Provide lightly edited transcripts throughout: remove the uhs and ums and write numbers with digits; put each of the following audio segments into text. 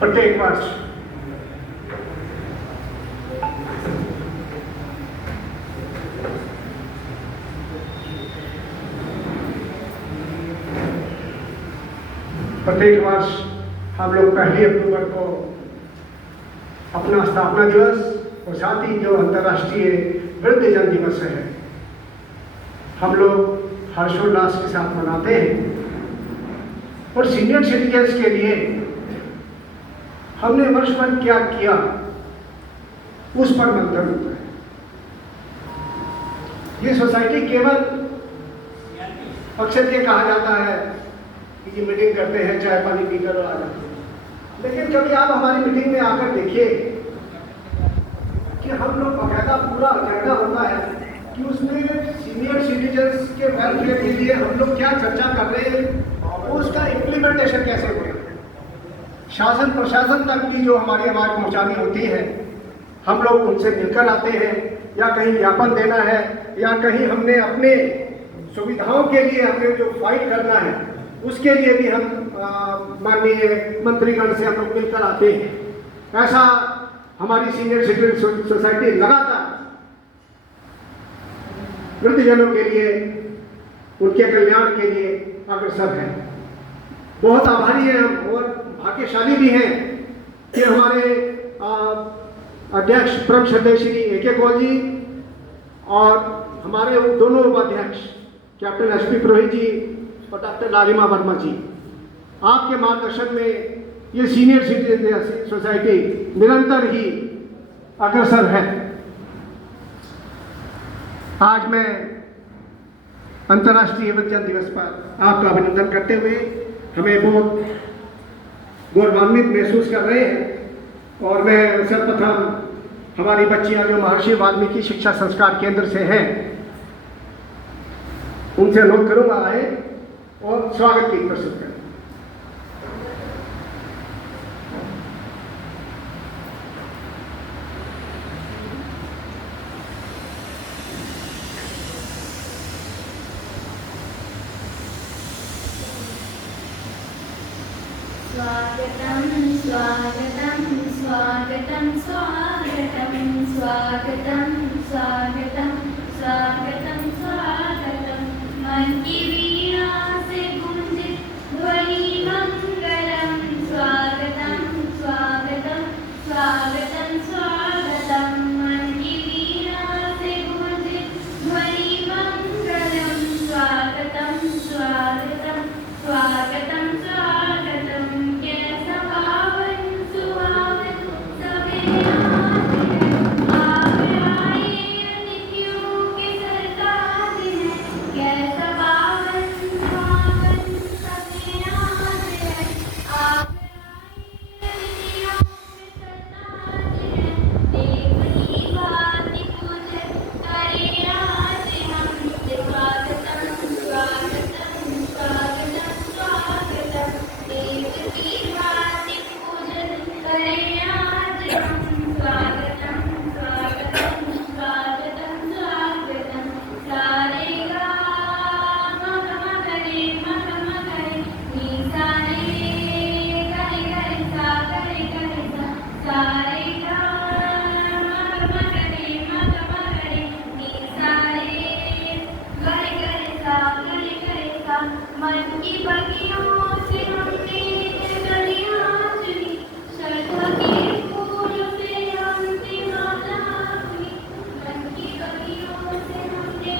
प्रत्येक वर्ष हम लोग 1 अक्टूबर को अपना स्थापना दिवस और साथ ही जो अंतर्राष्ट्रीय वृद्धजन दिवस है हम लोग हर्षोल्लास के साथ मनाते हैं। और सीनियर सिटीजन्स के लिए हमने वर्ष भर क्या किया उस पर मंथन होता है। ये सोसाइटी केवल अक्सर ये कहा जाता है कि मीटिंग करते हैं, चाय पानी पीकर और आ जाते हैं, लेकिन कभी आप हमारी मीटिंग में आकर देखिए कि हम लोग बाकायदा पूरा एजेंडा होता है कि उसमें सीनियर सिटीजन्स के वेलफेयर के लिए हम लोग क्या चर्चा कर रहे हैं और उसका इम्प्लीमेंटेशन कैसे हो रहा है। शासन प्रशासन तक भी जो हमारी आवाज़ पहुंचानी होती है हम लोग उनसे मिलकर आते हैं, या कहीं ज्ञापन देना है या कहीं हमने अपने सुविधाओं के लिए हमें जो फाइट करना है उसके लिए भी हम माननीय मंत्रीगण से हम लोग मिलकर आते हैं। ऐसा हमारी सीनियर सिटीजन सोसाइटी लगातार वृद्धजनों के लिए, उनके कल्याण के लिए अग्रसर है। बहुत आभारी हैं हम और भाग्यशाली भी हैं कि हमारे अध्यक्ष परम श्रद्धेय श्री A.K. कौल जी और हमारे दोनों उपाध्यक्ष कैप्टन S.P. पुरोहित जी और डॉक्टर लालिमा वर्मा जी, आपके मार्गदर्शन में ये सीनियर सिटीजन सोसाइटी निरंतर ही अग्रसर है। आज मैं अंतर्राष्ट्रीय वृद्धजन दिवस पर आपका अभिनंदन करते हुए हमें बहुत गौरवान्वित महसूस कर रहे हैं। और मैं सर्वप्रथम हमारी बच्चियां जो महर्षि वाल्मीकि शिक्षा संस्कार केंद्र से हैं उनसे अनुरोध करूंगा आए और स्वागत गीत प्रस्तुत करें। स्वागतं स्वागतं स्वागतं स्वागतं स्वागतं स्वागतं स्वागतं स्वागतं मन की वीणा से गूंजे ध्वनि मंगलम। स्वागतं स्वागतं स्वागतं स्वागतं मन की वीणा से गूंजे ध्वनि मंगलम। स्वागतं स्वागतं स्वागतं स्वागतं कैसा पावन सुहावन सवेरा आए अतिथियों के सरताज है। कैसा पावन सुहावन सवेरा आए अतिथियों के सरताज है। देव की भांति पूजन करे आज हम। स्वागतं स्वागतं स्वागतं स्वागतं देव की भांति पूजन करे आज हम। स्वागतं स्वागतं स्वागतं स्वागतं सारे गा म करे नी सारे करे सा करे सा सारे गा म करे नी सारे करे सा मन की बगियों से हमने गलियां चुनी। श्रद्धा के फूल से हमने माला चुनी। मन की बगियों से हमने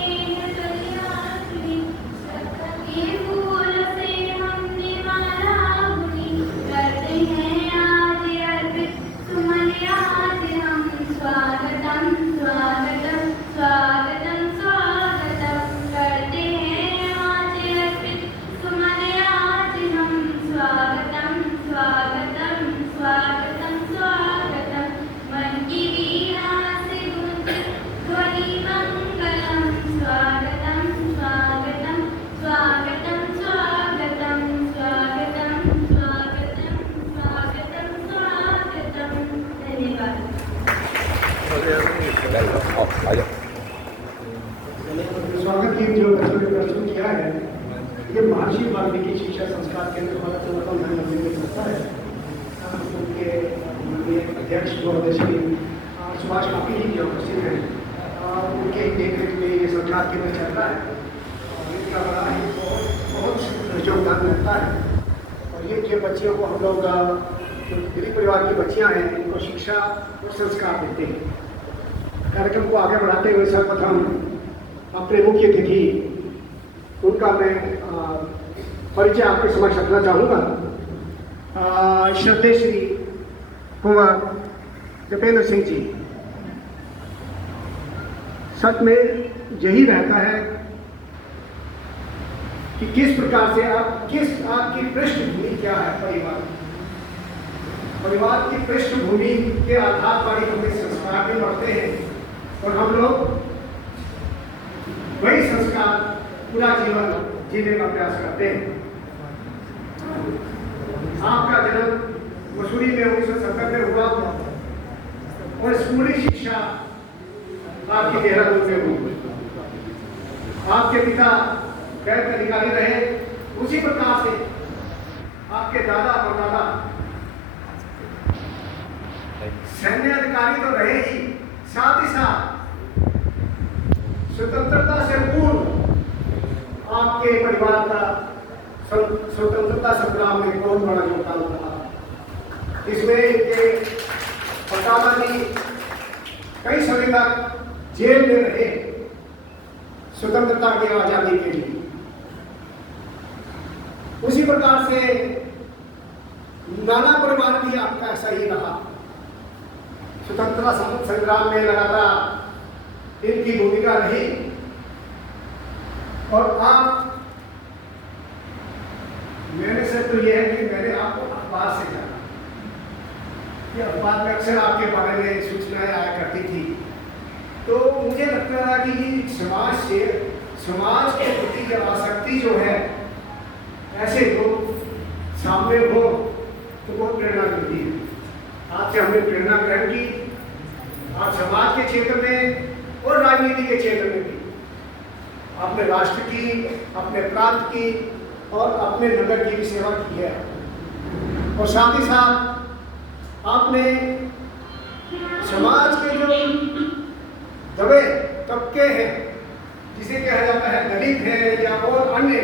गलियां चुनी। श्रद्धा के फूल से हमने माला चुनी। करते हैं आज अर्पित सुमन आज हम। स्वागतं स्वागतं स्वागतं स्वागतं करते हैं आज अर्पित सुमन आज हम। स्वागतं स्वागतं स्वागतं स्वागतं मन की वीणा से गूंजे ध्वनि मंगलम। स्वागतं स्वागतं स्वागतं स्वागतं स्वागतं स्वागतं स्वागतं स्वागतं। धन्यवाद। स्वागत गीत जो बच्चों ने प्रस्तुत किया है ये महर्षि वाल्मीकि शिक्षा संस्कार केंद्र हमारा संगठन में संस्था है। अध्यक्ष महोदय श्री सुभाष पापी जी जो उपस्थित हैं, उनके देखरेख में ये सरकार केंद्र चल रहा है और इनका बड़ा ही बहुत योगदान रहता है। और ये जो बच्चियों को हम लोग जो गरीब परिवार की बच्चियाँ हैं इनको शिक्षा और संस्कार देते हैं। कार्यक्रम को आगे बढ़ाते हुए सर्वप्रथम अपने मुख्य अतिथि उनका मैं परिचय आपके समक्ष रखना चाहूँगा। श्रद्धेय श्री कुंवर दीपेंद्र सिंह जी, सच में यही रहता है कि किस प्रकार से आपकी पृष्ठभूमि क्या है। परिवार की पृष्ठभूमि के आधार पर ही हमें संस्कार भी बढ़ते हैं और हम लोग वही संस्कार पूरा जीवन जीने का प्रयास करते हैं। आपका जन्म मसूरी में 1970 में हुआ और स्कूली शिक्षा आपकी देहरादून में हुई। आपके पिता बैंक अधिकारी रहे, उसी प्रकार से आपके दादा और दादा सैन्य अधिकारी तो रहे ही, साथ ही साथ स्वतंत्रता से पूर्व आपके परिवार का स्वतंत्रता संग्राम में बहुत बड़ा योगदान रहा। इसमें इनके पितामह जी कई समय तक जेल में रहे स्वतंत्रता की आजादी के लिए। उसी प्रकार से नाना परिवार भी आपका ऐसा ही रहा। स्वतंत्रता संग्राम में लगातार इनकी भूमिका रही और आप मेरे से तो यह है कि मैंने आपको अखबार से जाना कि अखबार में अक्सर आपके बारे में सूचनाएं आया करती थी, तो मुझे लगता था कि समाज के प्रति जब आसक्ति जो है ऐसे लोग सामने हो तो बहुत प्रेरणा मिलती है। आपसे हमने प्रेरणा ग्रहण की और समाज के क्षेत्र में और राजनीति के क्षेत्र में भी आपने राष्ट्र की, अपने प्रांत की और अपने नगर की भी सेवा की है। और साथ ही साथ आपने समाज के जो दबे तबके हैं, जिसे कहा जाता है दलित है या और अन्य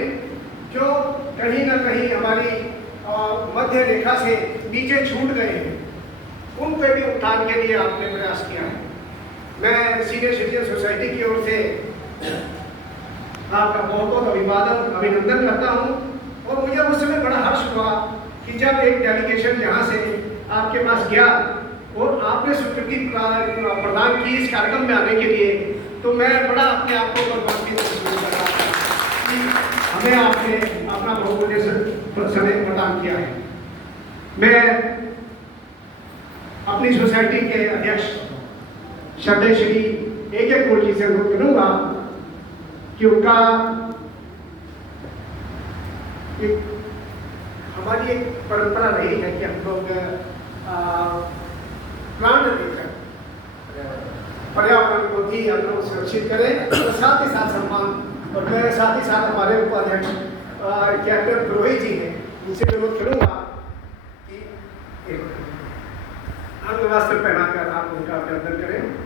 जो कहीं ना कहीं हमारी मध्य रेखा से नीचे छूट गए हैं, उन पे भी उत्थान के लिए आपने प्रयास किया है। मैं सीनियर सिटीजन सोसाइटी की ओर से आपका बहुत बहुत अभिनंदन करता हूँ। और मुझे उस समय बड़ा हर्ष हुआ कि जब एक डेलीगेशन यहाँ से आपके पास गया और आपने स्वीकृति प्रदान की इस कार्यक्रम में आने के लिए, तो मैं बड़ा अपने आप को गौरवान्वित महसूस कर रहा था कि हमें आपने अपना बहुमूल्य समय प्रदान किया है। मैं अपनी सोसाइटी के अध्यक्ष श्रद्धेय श्री A.K. कोल जी से अनुरोध करूँगा कि उनका हमारी एक परंपरा रही है कि हम लोग प्लांट देकर पर्यावरण को भी हम लोग सुरक्षित करें और साथ ही साथ सम्मान। और मैं साथ ही साथ हमारे उपाध्यक्ष कैप्टन पुरोहित जी हैं, उनसे अनुरोध करूँगा कि अंगवस्त्र पहनाकर आप उनका अभिनंदन करें।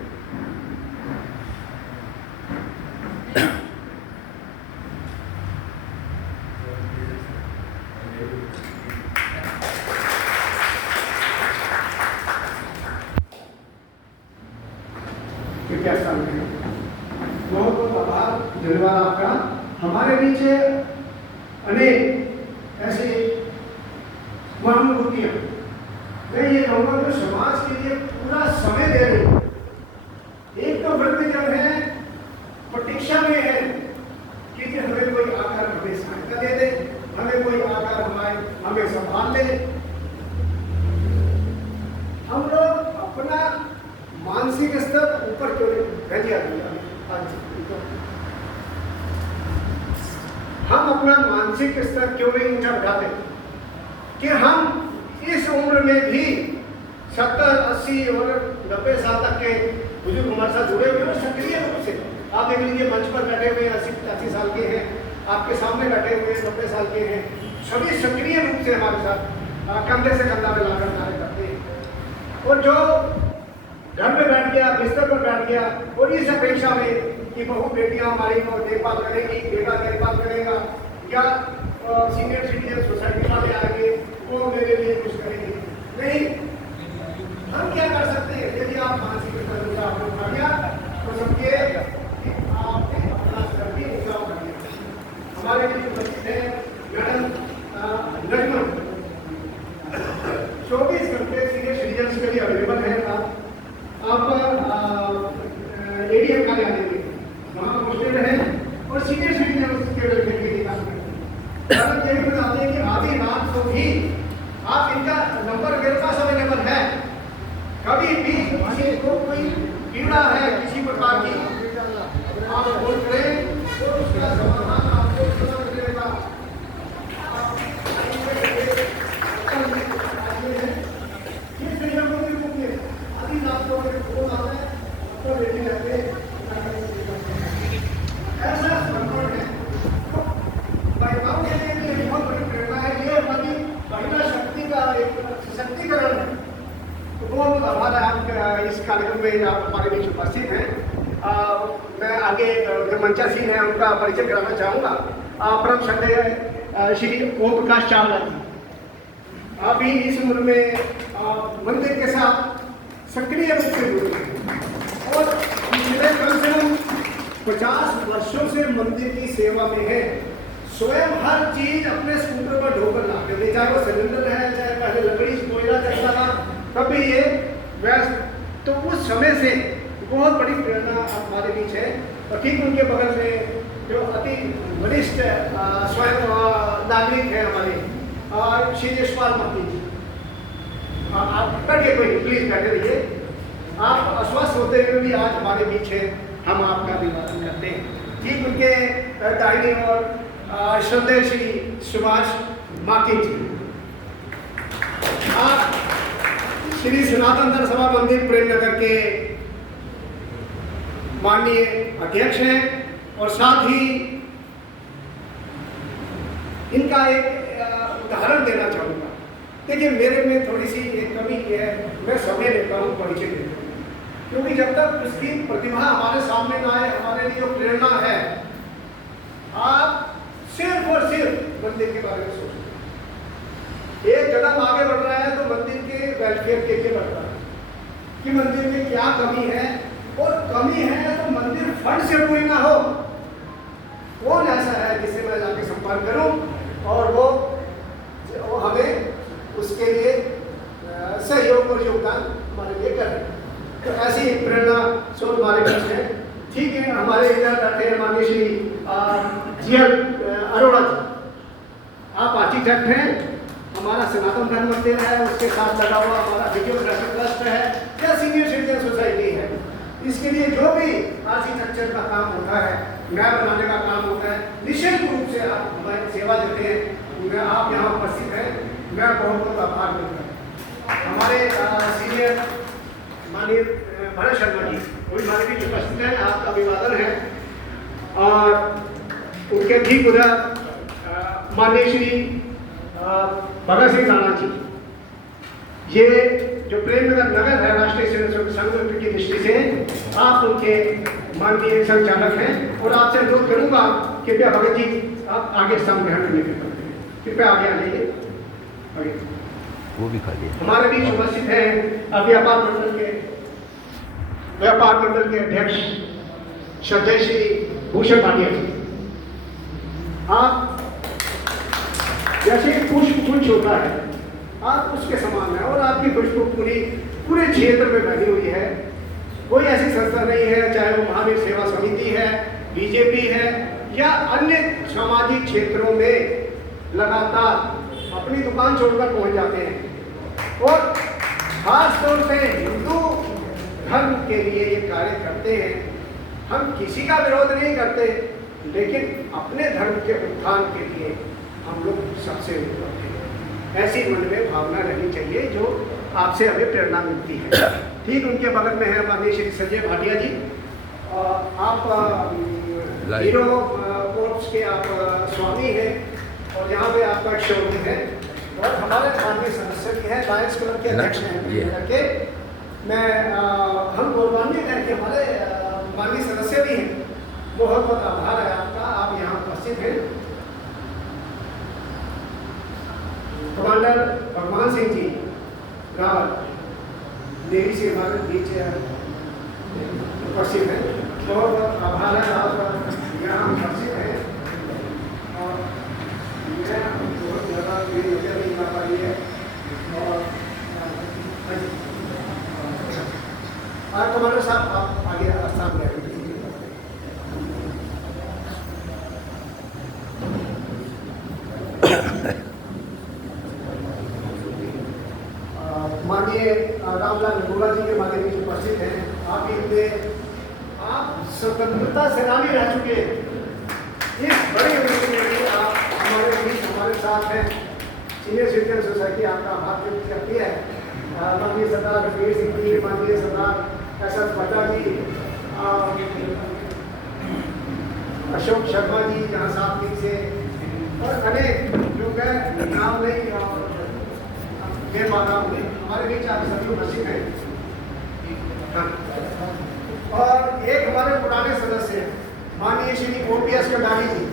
बहुत बहुत आभार, धन्यवाद आपका। हमारे बीच अनेक ऐसे महानुभूतियाँ, मैं ये कहूँगा जो समाज के लिए पूरा समय दे रही है। एक तो वृद्धजन है, प्रतीक्षा में है कि हमें कोई आकर हमें सहायता दे दे, हमें कोई आकर हमें संभाल ले। हम लोग अपना मानसिक स्तर ऊपर क्यों रह गया? हम अपना मानसिक स्तर क्यों नहीं ऊंचा उठाते कि हम इस उम्र में भी 70, 80 और 90 साल तक के बुजुर्ग हमारे साथ जुड़े हुए हैं सक्रिय रूप से। आप देख लीजिए मंच पर बैठे हुए 80 साल के हैं, आपके सामने बैठे हुए 90 साल के हैं, सभी सक्रिय रूप से हमारे साथ कंधे से कंधा मिलाकर कार्य करते हैं। और और जो घर में बैठ गया, बिस्तर पर बैठ गया और इस अपेक्षा में कि बहू बेटियां हमारी को देखभाल करेगी, बेटा देखभाल करेगा, या सीनियर सिटीजन सोसाइटी वाले आएंगे वो मेरे लिए कुछ करेंगे, नहीं। हम क्या कर सकते हैं? यदि आप मानसिक स्तर आपने उठा लिया तो समझिए कि आपने अपना स्तर भी ऊंचा कर लिया। हमारे लिए जो बच्चे हैं मैडम नजमन 24 घंटे सीनियर सिटीजन के लिए अवेलेबल है। आप एडीएम कार्यालय में वहाँ पोस्टेड है और सीनियर सिटीजन के वेलफेयर के लिए काम करते हैं। यही बताते हैं कि आधी रात को भी आप इनका नंबर मेरे पास अवेलेबल है। कभी भी किसी को कोई पीड़ा है किसी प्रकार की, आप फोन करें तो उसका समाधान आपको तुरंत मिलेगा। आधी रात को फोन आता है तो लेने लगते ऐसा संकट है। महिलाओं के लिए बहुत बड़ी प्रेरणा है। ये हमारी महिला शक्ति का एक सशक्तिकरण है। तो बहुत आभार है आप इस कार्यक्रम में आप हमारे बीच उपस्थित हैं। मैं आगे जो मंचासीन हैं उनका परिचय कराना चाहूँगा। परम श्रद्धेय श्री ओम प्रकाश चावला जी अभी इस उम्र में मंदिर के साथ सक्रिय रूप से जुड़े हैं और पिछले कम से कम 50 वर्षों से मंदिर की सेवा में है। स्वयं हर चीज अपने स्कूटर पर ढोकर लाते थे, चाहे वो सिलेंडर है, चाहे पहले लकड़ी कोयला चलता था, तभी ये व्यस्त। तो उस समय से बहुत बड़ी प्रेरणा हमारे बीच है। और ठीक उनके बगल में जो अति वरिष्ठ स्वयं नागरिक है हमारे श्री यशपाल महती जी। आप बैठिए, कोई प्लीज बैठे रहिए। आप अस्वस्थ होते हुए भी आज हमारे बीच है, हम आपका अभिवादन करते हैं। ठीक उनके दाहिने और श्रद्धेय श्री सुभाष माकिन जी। आप श्री सनातन धर्म सभा मंदिर प्रेमनगर के माननीय अध्यक्ष हैं और साथ ही इनका एक उदाहरण देना चाहूँगा। देखिए, मेरे में थोड़ी सी एक कमी है, मैं समय लेता हूँ, परिचय देता हूँ, क्योंकि जब तक उसकी प्रतिभा हमारे सामने ना आए, हमारे लिए जो प्रेरणा है, आप सिर्फ और सिर्फ मंदिर के बारे में सोचते। एक कदम आगे बढ़ रहा है तो मंदिर के वेलफेयर के लिए बढ़ रहा है कि मंदिर में क्या कमी है, और कमी है तो मंदिर फंड से पूरी ना हो। कौन ऐसा है जिससे मैं जाके संपर्क करूं और वो हमें उसके लिए सहयोग और योगदान हमारे लिए करें। तो ऐसी एक प्रेरणा सो हमारे बीच है। ठीक है, हमारे इधर बैठे हैं माननीय श्री जीएल अरोड़ा जी। आप आर्किटेक्ट हैं, हमारा सनातन धर्म मंदिर है, उसके साथ लगा हुआ हमारा वीडियोग्राफी ट्रस्ट है या सीनियर सिटीजन सोसाइटी है। इसके लिए जो भी आर्किटेक्चर का काम होता है, मैप बनाने का काम होता है, निश्चित रूप से आप हमारी सेवा देते हैं। आप यहाँ उपस्थित हैं, मैं बहुत बहुत आभार करता हूँ। हमारे सीनियर माननीय भरत शर्मा जी वही हमारे बीच उपस्थित हैं, आपका अभिवादन है। और उनके ठीक उधर माननीय श्री भगत सिंह राणा जी, ये जो प्रेमनगर नगर है राष्ट्रीय स्वयंसेवक संघ की दृष्टि से आप उनके माननीय संचालक हैं। और आपसे अनुरोध करूंगा कृपया भगत जी आप आगे स्थान ग्रहण करने के करते हैं, कृपया आगे आ जाइए। वो भी खा लिया। हमारे बीच उपस्थित हैं व्यापार मंडल के अध्यक्ष श्रद्धेय श्री भूषण भाटिया जी। आप जैसे पुष्प कुछ होता है, आप उसके समान है और आपकी खुशबू पूरे क्षेत्र में फैली हुई है। कोई ऐसी संस्था नहीं है, चाहे वो महावीर सेवा समिति है, बीजेपी है या अन्य सामाजिक क्षेत्रों में लगातार अपनी दुकान छोड़कर पहुंच जाते हैं और खास तौर से हिंदू धर्म के लिए ये कार्य करते हैं। हम किसी का विरोध नहीं करते, लेकिन अपने धर्म के उत्थान के लिए हम लोग सबसे ऊपर हैं। ऐसी मन में भावना रहनी चाहिए जो आपसे हमें प्रेरणा मिलती है। ठीक उनके बगल में है माननीय श्री संजय भाटिया जी। आप हीरो कोर्ट्स के आप स्वामी हैं और यहाँ पे आपका एक शोरूम है और हमारे माननीय सदस्य भी हैं, लायंस क्लब के अध्यक्ष हैं के। मैं हम गौरवान्वित हैं कि हमारे माननीय सदस्य भी हैं। बहुत बहुत आभार है आपका, आप यहाँ उपस्थित हैं। कमांडर भगवान सिंह जी रावत देवी से हमारे बीच उपस्थित हैं। बहुत बहुत आभार है, आप यहाँ उपस्थित हैं। और मैं बहुत ज़्यादा नजर नहीं आ पाई है। और कमांडर साहब आप आगे स्थान ले माननीय रामलाल नगोला जी के हमारे बीच उपस्थित हैं। आप स्वतंत्रता सेनानी रह चुके हैं। इस बड़ी उम्र में आप हमारे बीच हमारे साथ हैं। सीनियर सिटीजन सोसाइटी आपका आभार व्यक्त करती है। माननीय सरदार रणवीर सिंह जी, माननीय सरदार एस.एस. भट्टा जी, अशोक शर्मा जी जहाँ साथ में से और अनेक लोग हैं, नाम नहीं और बेमानाम नहीं, हमारे बीच आप सभी उपस्थित हैं। और एक हमारे पुराने सदस्य माननीय श्री OPS कटारी जी,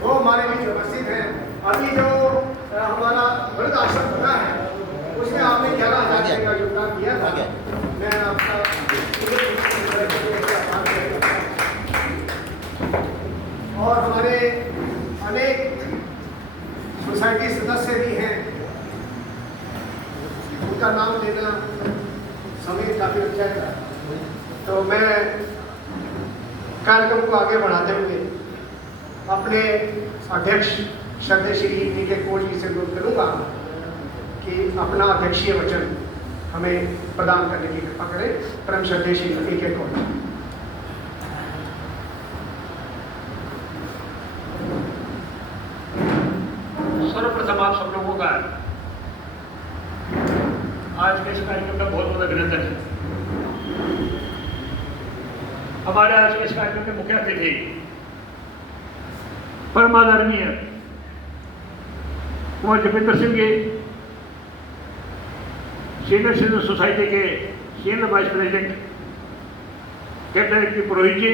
वो हमारे बीच उपस्थित हैं। अभी जो हमारा वृद्ध आश्रम बना है उसमें आपने 11,000 का योगदान दिया था। मैं आपका और हमारे अनेक सोसाइटी सदस्य भी हैं, उनका नाम लेना समय काफ़ी लग जाएगा, तो मैं कार्यक्रम को आगे बढ़ाते हुए अपने अध्यक्ष श्रद्धेय श्री डी.के. कोल जी से अनुरोध करूँगा कि अपना अध्यक्षीय वचन हमें प्रदान करने की कृपा करें। परम श्रद्धेय श्री डी.के. कोल। सर्वप्रथम आप सब लोगों का आज के इस कार्यक्रम का बहुत बहुत अभिनंदन है। हमारे आज के इस कार्यक्रम के मुख्य अतिथि परमादरणीय कुंवर Japendra Singh ji, senior citizen society के सीनियर वाइस प्रेसिडेंट कैप्टन पुरोहित जी,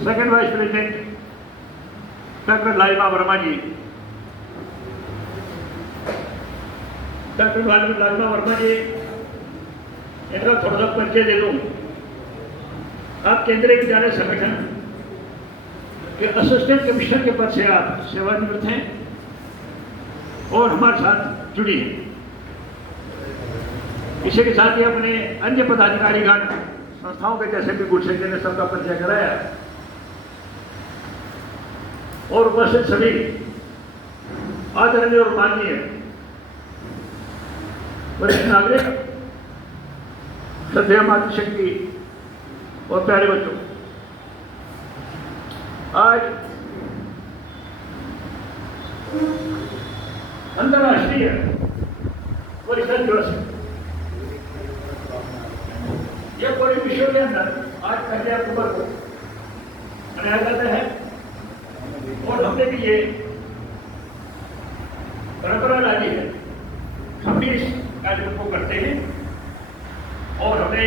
सेकंड वाइस प्रेसिडेंट डॉक्टर लालिमा वर्मा जी, डॉक्टर लालिमा वर्मा जी, इनका थोड़ा सा परिचय दे दूँ। आप केंद्रीय विद्यालय संगठन के असिस्टेंट कमिश्नर के पद से आप सेवानिवृत्त हैं और हमारे साथ जुड़ी हैं। इसी के साथ ही अपने अन्य पदाधिकारीगण संस्थाओं के जैसे भी गुरसेन जी ने सबका परिचय कराया और उपस्थित सभी आदरणीय और माननीय वरिष्ठ नागरिक, श्रद्धेय मातृशक्ति और प्यारे बच्चों, आज अंतर्राष्ट्रीय परिषद दिवस है। यह पूरे विश्व के अंदर आज 1 अक्टूबर को मनाया जाता है और हमने भी ये परंपरा डाली है। हम भी इस कार्यक्रम को करते हैं और हमने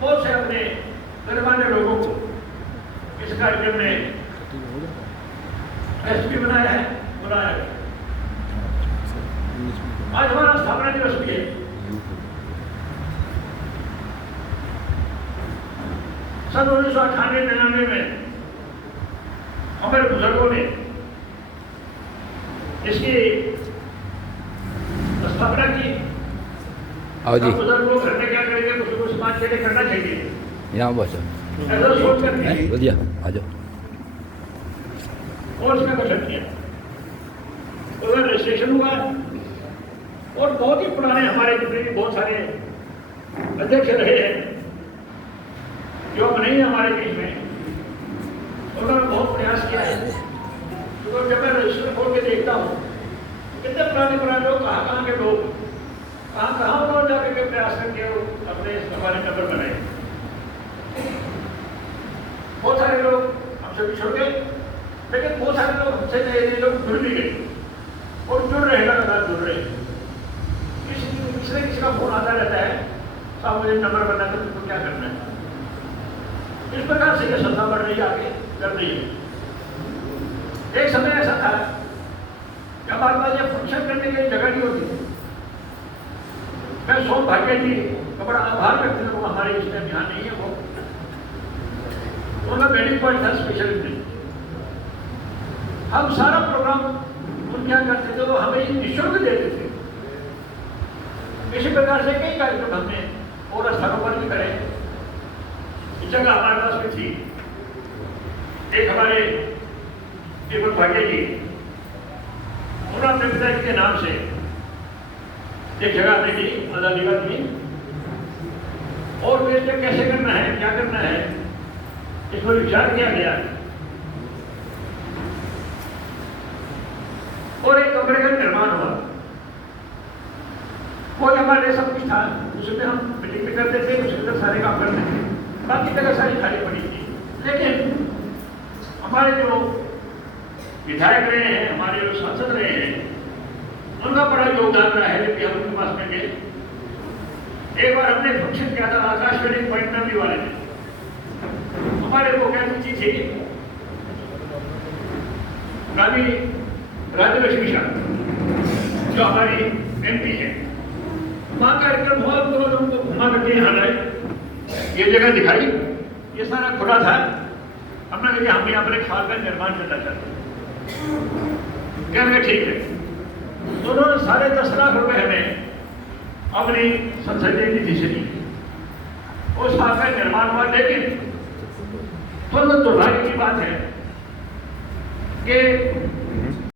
बहुत से अपने गणमान्य लोगों को इस कार्यक्रम में एसपी बनाया है, बुलाया है। आज हमारा स्थापना दिवस भी है। सन 1998-99 में हमारे बुजुर्गों ने इसकी स्थापना की। आओ जी, बुजुर्ग लोग घर में क्या करेंगे, कुछ कुछ समाज के लिए करना चाहिए, यहाँ बस ऐसा सोच करके बढ़िया आ जाओ। और इसका गठन किया, उधर रजिस्ट्रेशन हुआ और बहुत ही पुराने हमारे जितने भी बहुत सारे अध्यक्ष रहे हैं जो अब नहीं है हमारे बीच में, उन्होंने बहुत प्रयास किया है। तो जब मैं रजिस्टर खोल के देखता हूँ कितने पुराने लोग, कहाँ के लोग, कहाँ उन्होंने जाकर के प्रयास करके अपने हमारे नंबर बनाए। बहुत सारे लोग हमसे बिछड़ गए, लेकिन बहुत सारे लोग हमसे नए लोग जुड़ भी गए और जुड़ रहे, लगातार जुड़ रहे। किसी का फोन आता रहता है साहब मुझे नंबर बनना तो तुमको क्या करना है। इस प्रकार से ये श्रद्धा बढ़ रही है, आगे कर रही है। एक समय ऐसा था कि हमारे पास ये फंक्शन करने की जगह नहीं होती। मैं सोम भाग्य जी का बड़ा आभार व्यक्त करूँगा, हमारे इसमें ध्यान नहीं है वो, उनका वेडिंग पॉइंट था स्पेशलिस्ट में। हम सारा प्रोग्राम उन क्या करते थे, वो हमें निःशुल्क देते थे। इसी प्रकार से कई कार्यक्रम हमने और स्थानों पर भी करे। इस जगह हमारे पास में थी एक हमारे दीपक भाग्य जी, उन्होंने अपने पिताजी के नाम से एक जगह दे दी, आजादीबाद में, और वे इसमें कैसे करना है, क्या करना है, इस पर विचार किया गया और एक कमरे का निर्माण हुआ। कोई हमारे सब कुछ था, उसमें हम मीटिंग भी करते थे, उसके अंदर सारे काम करते थे, बाकी जगह सारी खाली पड़ी थी। लेकिन हमारे जो विधायक रहे हैं, हमारे जो सांसद रहे हैं, उनका बड़ा योगदान रहा है कि हम उनके पास में गए। एक बार हमने फंक्शन किया था आकाशवाणी पॉइंट नंबर वाले में, हमारे वो कहती थी रानी राज्यलक्ष्मी शाह जो हमारी MP है, वहाँ कार्यक्रम हुआ, तो उनको घुमा करके यहाँ लाए, ये जगह दिखाई, ये सारा खुला था। हमने कहा हम यहाँ पर एक हॉल का निर्माण करना चाहते हैं। कह रहे ठीक है। तो उन्होंने 10.5 लाख रुपए हमें अपनी संसदीय निधि से दी, उस हॉल का निर्माण हुआ। लेकिन थोड़ा दुर्भाग्य की बात है कि